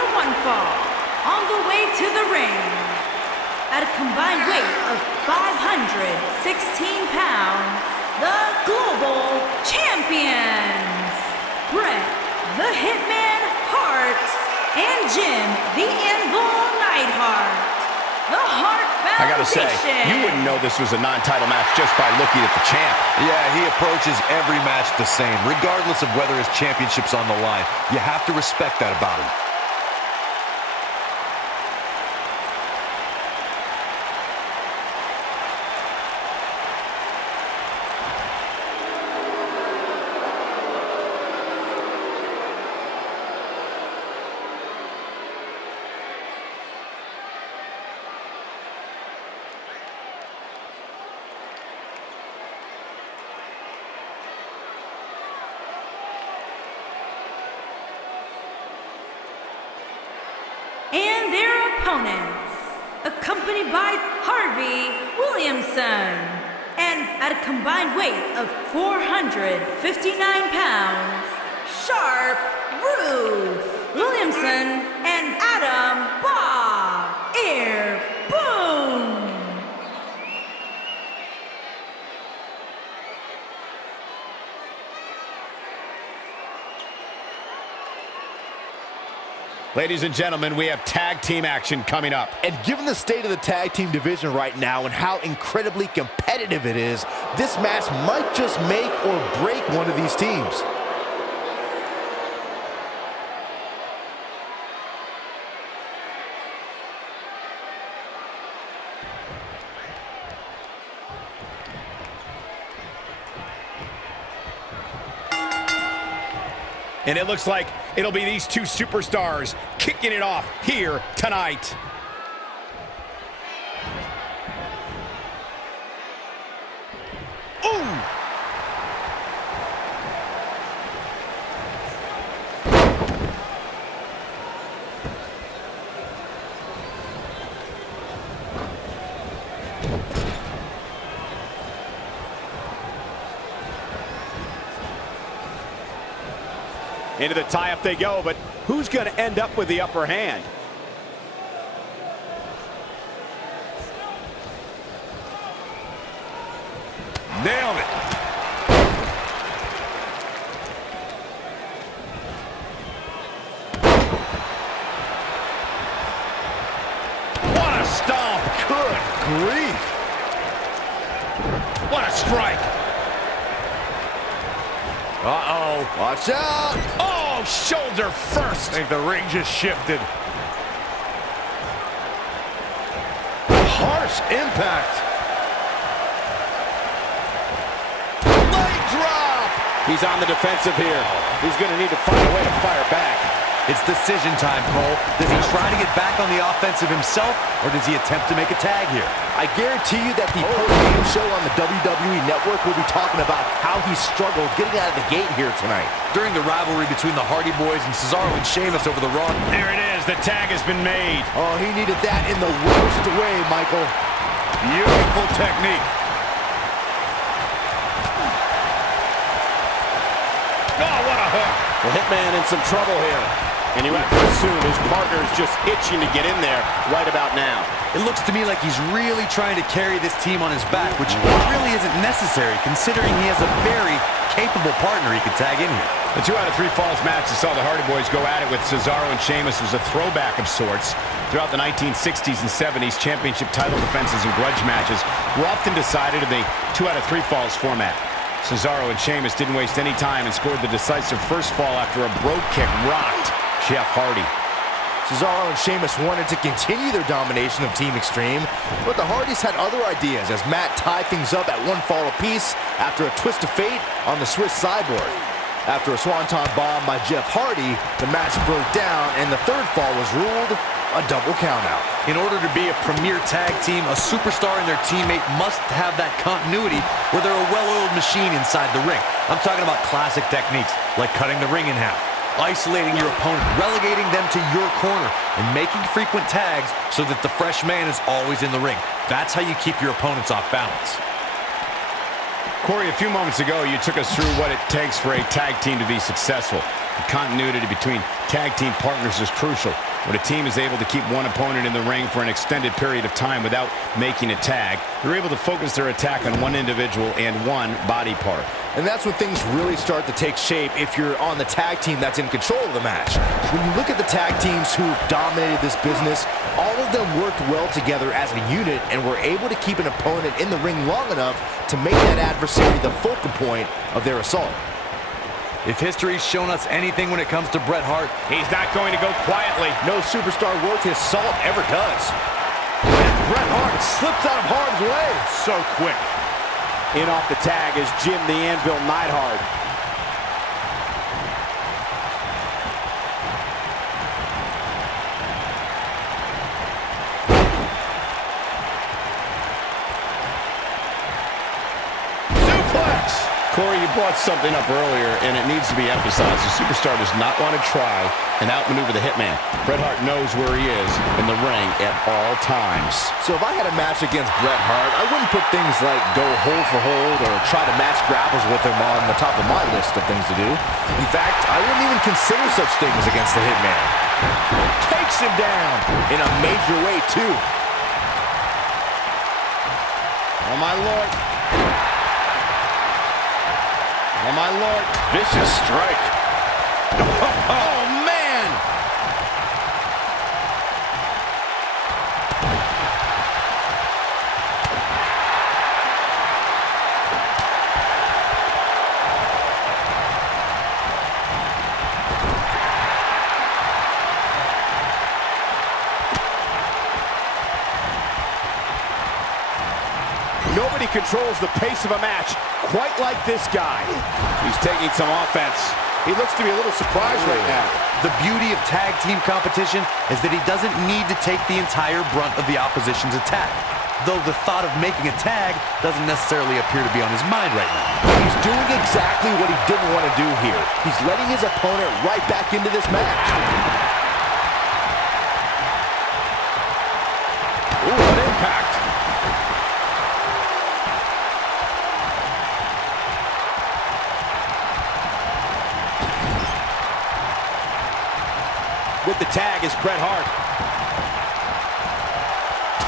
for one fall. On the way to the ring, at a combined weight of 516 pounds, the Global Champions, Bret the Hitman Hart and Jim the Anvil Neidhart. The Hart Foundation. I gotta say, you wouldn't know this was a non-title match just by looking at the champ. Yeah, he approaches every match the same, regardless of whether his championship's on the line. You have to respect that about him. And their opponents, accompanied by Harvey Williamson, and at a combined weight of 459 pounds, Sharp Ruth Williamson and Adam Bob Air Boom. Ladies and gentlemen, we have tag team action coming up. And given the state of the tag team division right now and how incredibly competitive it is, this match might just make or break one of these teams. And it looks like it'll be these two superstars kicking it off here tonight. Ooh! Into the tie-up they go, but who's going to end up with the upper hand? Nailed it. What a stomp. Good grief. What a strike. Uh-oh. Watch out. Oh, shoulder first. I think the ring just shifted. Harsh impact. Leg drop. He's on the defensive here. He's going to need to find a way to fire back. It's decision time, Cole. Does he try to get back on the offensive himself, or does he attempt to make a tag here? I guarantee you that the post-game show on the WWE Network will be talking about how he struggled getting out of the gate here tonight. During the rivalry between the Hardy Boys and Cesaro and Sheamus over the Raw. There it is. The tag has been made. Oh, he needed that in the worst way, Michael. Beautiful technique. Oh, what a hook. The Hitman in some trouble here. And you have to assume his partner is just itching to get in there right about now. It looks to me like he's really trying to carry this team on his back, which really isn't necessary considering he has a very capable partner he could tag in here. The 2 out of 3 falls match that saw the Hardy Boys go at it with Cesaro and Sheamus was a throwback of sorts. Throughout the 1960s and 70s, championship title defenses and grudge matches were often decided in the 2 out of 3 falls format. Cesaro and Sheamus didn't waste any time and scored the decisive first fall after a brogue kick rocked Jeff Hardy. Cesaro and Sheamus wanted to continue their domination of Team Extreme, but the Hardys had other ideas as Matt tied things up at 1 fall apiece after a twist of fate on the Swiss sideboard. After a swanton bomb by Jeff Hardy, the match broke down and the 3rd fall was ruled a double countout. In order to be a premier tag team, a superstar and their teammate must have that continuity where they're a well-oiled machine inside the ring. I'm talking about classic techniques like cutting the ring in half, isolating your opponent, relegating them to your corner, and making frequent tags so that the fresh man is always in the ring. That's how you keep your opponents off balance. Corey, a few moments ago, you took us through what it takes for a tag team to be successful. The continuity between tag team partners is crucial. When a team is able to keep one opponent in the ring for an extended period of time without making a tag, they're able to focus their attack on one individual and one body part. And that's when things really start to take shape if you're on the tag team that's in control of the match. When you look at the tag teams who dominated this business, all of them worked well together as a unit and were able to keep an opponent in the ring long enough to make that adversary the focal point of their assault. If history's shown us anything when it comes to Bret Hart, He's not going to go quietly. No superstar worth his salt ever does. And Bret Hart slips out of harm's way. So quick. In off the tag is Jim the Anvil Neidhart. Suplex! Corey, you brought something up earlier, and it needs to be emphasized. The superstar does not want to try and outmaneuver the hitman. Bret Hart knows where he is in the ring at all times. So if I had a match against Bret Hart, I wouldn't put things like go hold for hold or try to match grapples with him on the top of my list of things to do. In fact, I wouldn't even consider such things against the hitman. Takes him down in a major way, too. Oh, my Lord. Oh, my Lord. Vicious strike. Oh, man. Nobody controls the pace of a match quite like this guy. He's taking some offense. He looks to be a little surprised right now. the beauty of tag team competition is that he doesn't need to take the entire brunt of the opposition's attack. Though the thought of making a tag doesn't necessarily appear to be on his mind right now. He's doing exactly what he didn't want to do here. He's letting his opponent right back into this match. Ooh, what impact. With the tag is Bret Hart.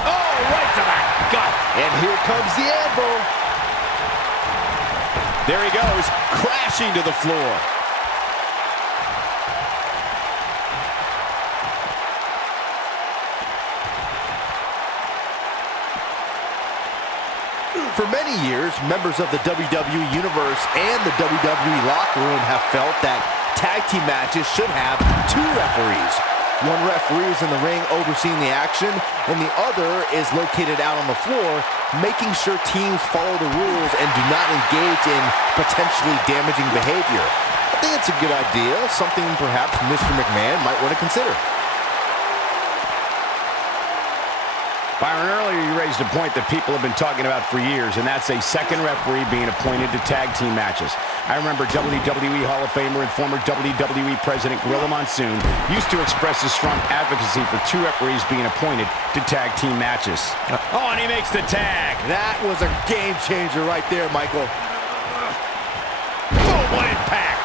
Oh, right to the gut. And here comes the anvil. There he goes, crashing to the floor. For many years, members of the WWE Universe and the WWE locker room have felt that tag team matches should have two referees. One referee is in the ring overseeing the action, and the other is located out on the floor, making sure teams follow the rules and do not engage in potentially damaging behavior. I think it's a good idea, something perhaps Mr. McMahon might want to consider. Byron, earlier you raised a point that people have been talking about for years, and that's a second referee being appointed to tag team matches. I remember WWE Hall of Famer and former WWE President Gorilla Monsoon used to express his strong advocacy for two referees being appointed to tag team matches. Oh, and he makes the tag. That was a game changer right there, Michael. Boom, what impact.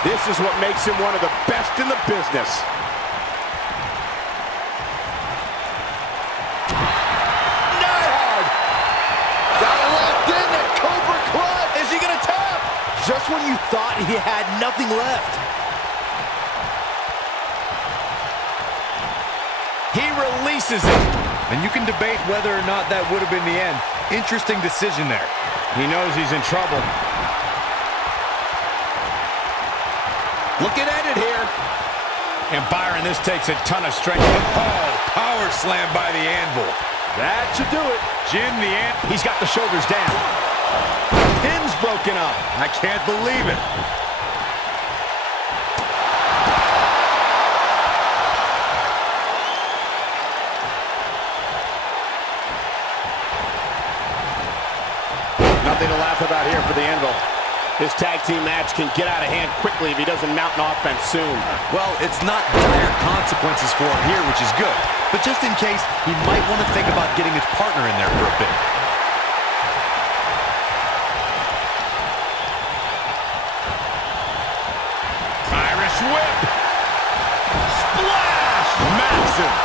This is what makes him one of the best in the business. Neidhart! Got it locked in, that Cobra Clutch! Is he gonna tap? Just when you thought he had nothing left. He releases it. And you can debate whether or not that would have been the end. Interesting decision there. He knows he's in trouble. Looking at it here. And Byron, this takes a ton of strength. Oh, power slam by the anvil. That should do it. Jim the Ant, he's got the shoulders down. Pin's broken up. I can't believe it. Nothing to laugh about here for the Anvil. This tag team match can get out of hand quickly if he doesn't mount an offense soon. Well, it's not dire consequences for him here, which is good. But just in case, he might want to think about getting his partner in there for a bit. whip. Splash. Massive.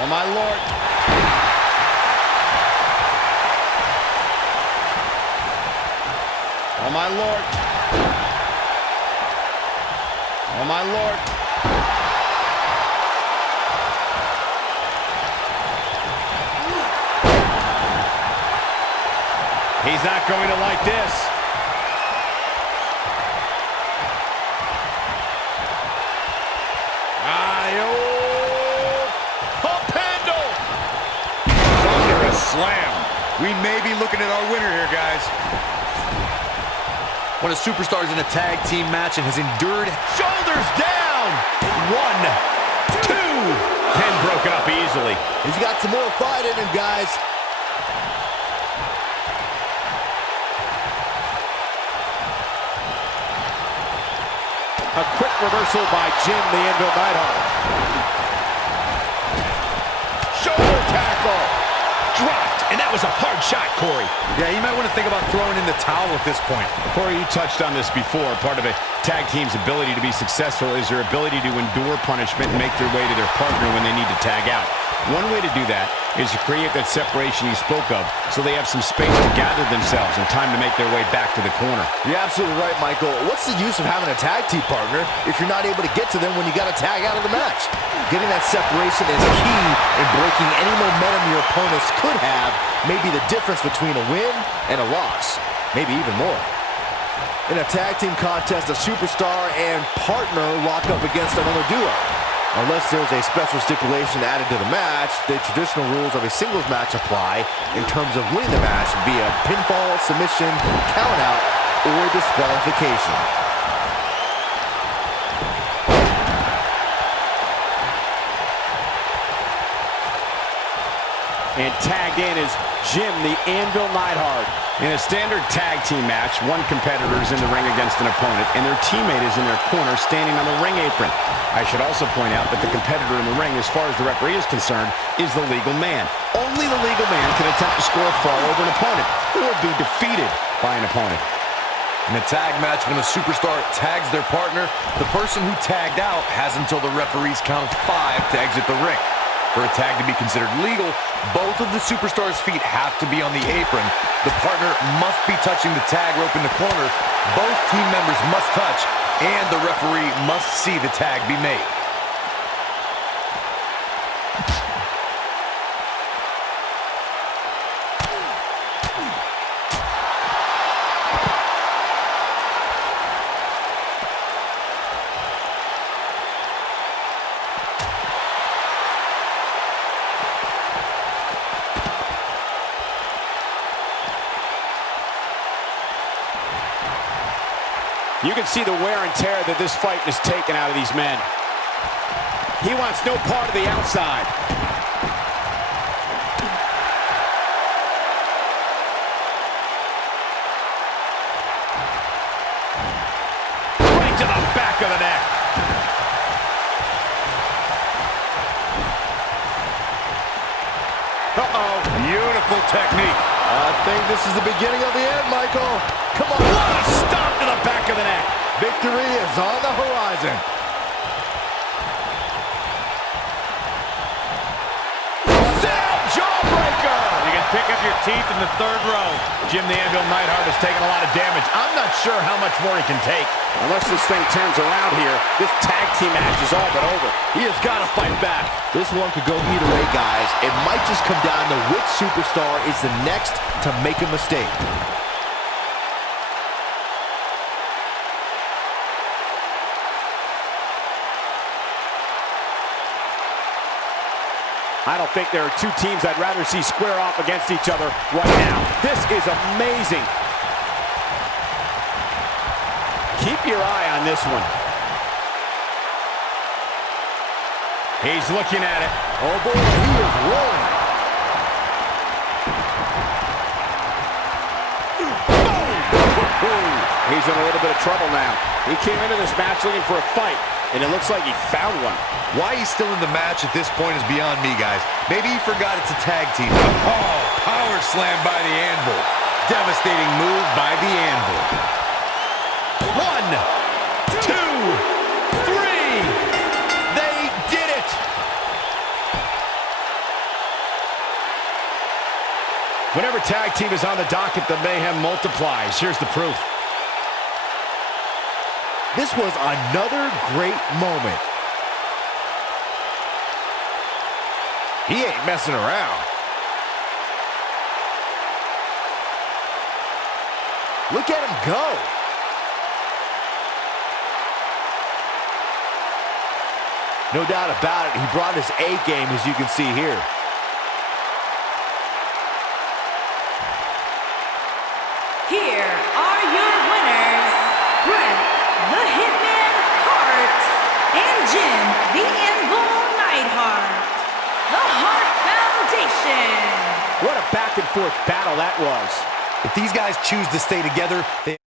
Oh, my Lord. Oh, my Lord. Oh, my Lord. He's not going to like this. Pump handle. Thunder a slam. We may be looking at our winner here, guys. When a superstar is in a tag team match and has endured... Shoulders down. 1, 2. Pin broken up easily. He's got some more fight in him, guys. A quick reversal by Jim the Anvil Neidhart. Shoulder tackle. Dropped, and that was a hard shot, Corey. Yeah, you might want to think about throwing in the towel at this point. Corey, you touched on this before. Part of a tag team's ability to be successful is their ability to endure punishment and make their way to their partner when they need to tag out. One way to do that is to create that separation you spoke of so they have some space to gather themselves and time to make their way back to the corner. You're absolutely right, Michael. What's the use of having a tag team partner if you're not able to get to them when you got to tag out of the match? Getting that separation is key in breaking any momentum your opponents could have, maybe the difference between a win and a loss, maybe even more. In a tag team contest, a superstar and partner lock up against another duo. Unless there's a special stipulation added to the match, the traditional rules of a singles match apply in terms of winning the match via pinfall, submission, countout, or disqualification. And tagged in is Jim the Anvil Neidhart. In a standard tag team match, one competitor is in the ring against an opponent, and their teammate is in their corner standing on the ring apron. I should also point out that the competitor in the ring, as far as the referee is concerned, is the legal man. Only the legal man can attempt to score a fall over an opponent or be defeated by an opponent. In a tag match, when a superstar tags their partner, the person who tagged out has until the referee's count of 5 to exit the ring. For a tag to be considered legal, both of the superstars' feet have to be on the apron. The partner must be touching the tag rope in the corner. Both team members must touch, and the referee must see the tag be made. You can see the wear and tear that this fight has taken out of these men. He wants no part of the outside. Right to the back of the neck. Uh-oh. Beautiful technique. I think this is the beginning of the end, Michael. Come on. What a stop to the back of the neck. Victory is on the horizon. Down jawbreaker. You can pick up your teeth in the third row. Jim the Anvil Neidhart has taken a lot of damage. I'm not sure how much more he can take. Unless this thing turns around here, this tag team match is all but over. He has got to fight back. This one could go either way, guys. It might just come down to which superstar is the next to make a mistake. I don't think there are two teams I'd rather see square off against each other right now. This is amazing. Keep your eye on this one. He's looking at it. Oh boy, he is rolling. He's in a little bit of trouble now. He came into this match looking for a fight, and it looks like he found one. Why he's still in the match at this point is beyond me, guys. Maybe he forgot it's a tag team. Oh, Power slam by the Anvil. Devastating move by the Anvil. 1, 2, 3. They did it! Whenever tag team is on the docket, the mayhem multiplies. Here's the proof. This was another great moment. He ain't messing around. Look at him go. No doubt about it, he brought his A game, as you can see here. Here are your winners, Bret the Hitman Hart and Jim the Anvil Neidhart. The Hart Foundation. What a back-and-forth battle that was. If these guys choose to stay together, they